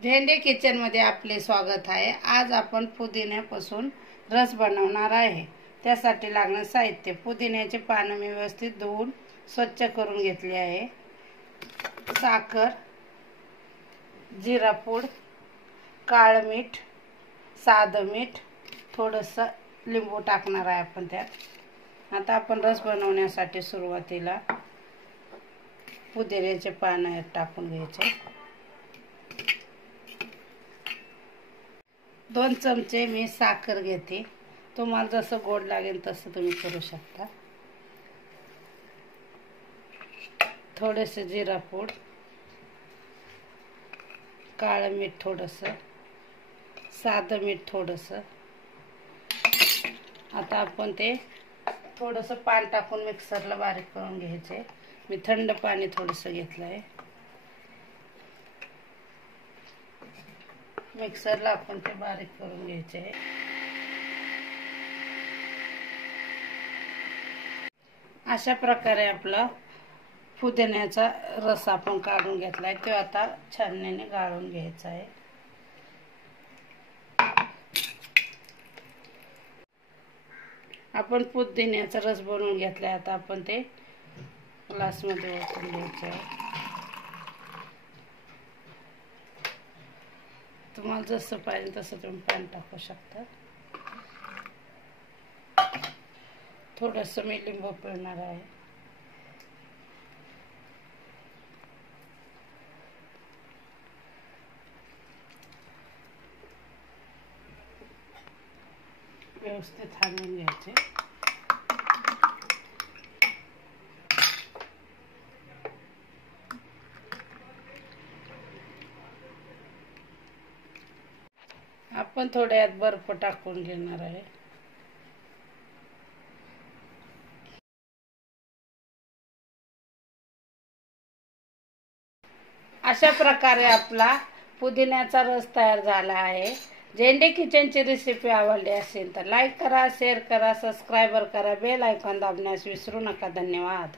झेंडे किचन मध्ये आपले स्वागत आहे। आज आपण पुदिन्यापासून रस बनवणार आहे। त्यासाठी लागणारे साहित्य: पुदिन्याचे पानं मी व्यवस्थित धुवून स्वच्छ करून घेतले आहे, साखर, जिरा पूड, काळं मीठ, साधं मीठ, थोडंसं लिंबू टाकणार आहे आपण त्यात। आता आपण रस बनवण्यासाठी सुरुवातीला पुदिन्याचे पानं टाकून घ्यायचे। 2 चमचे मी साखर घेते, तुम्हाला जसं गोड लागेल तसं तुम्ही करू शकता। थोडेसे जिरा पूड, काळं मीठ थोडंसं, साधं मीठ थोडंसं। आता आपण ते थोडंसं पाणी टाकून मिक्सरला बारीक करून घ्यायचे। मी थंड पाणी थोडंसं घेतलं आहे। मिक्सरला आपण ते बारीक करून घ्यायचे। अशा प्रकारे आपला पुदिन्याचा रस आपण काढून घेतलाय, तो आता छाननीने गाळून घ्यायचा आहे। आपण पुदिन्याचा रस बनवून घेतलाय, आता आपण ते ग्लास मध्ये ओतून घ्यायचे आहे। तुम्हाला जसं पाहिजे तसं तुम्ही पाणी टाकू शकता। थोडंसं मी लिंबू पिळणार आहे। व्यवस्थित हालवून घ्यायचे। आपण थोड्यात बर्फ टाकून घेणार आहे। अशा प्रकारे आपला पुदिन्याचा रस तयार झाला आहे। झेंडे किचनची रेसिपी आवडली असेल तर लाईक करा, शेअर करा, सबस्क्राइब करा, बेल आयकॉन दाबण्यास विसरू नका। धन्यवाद।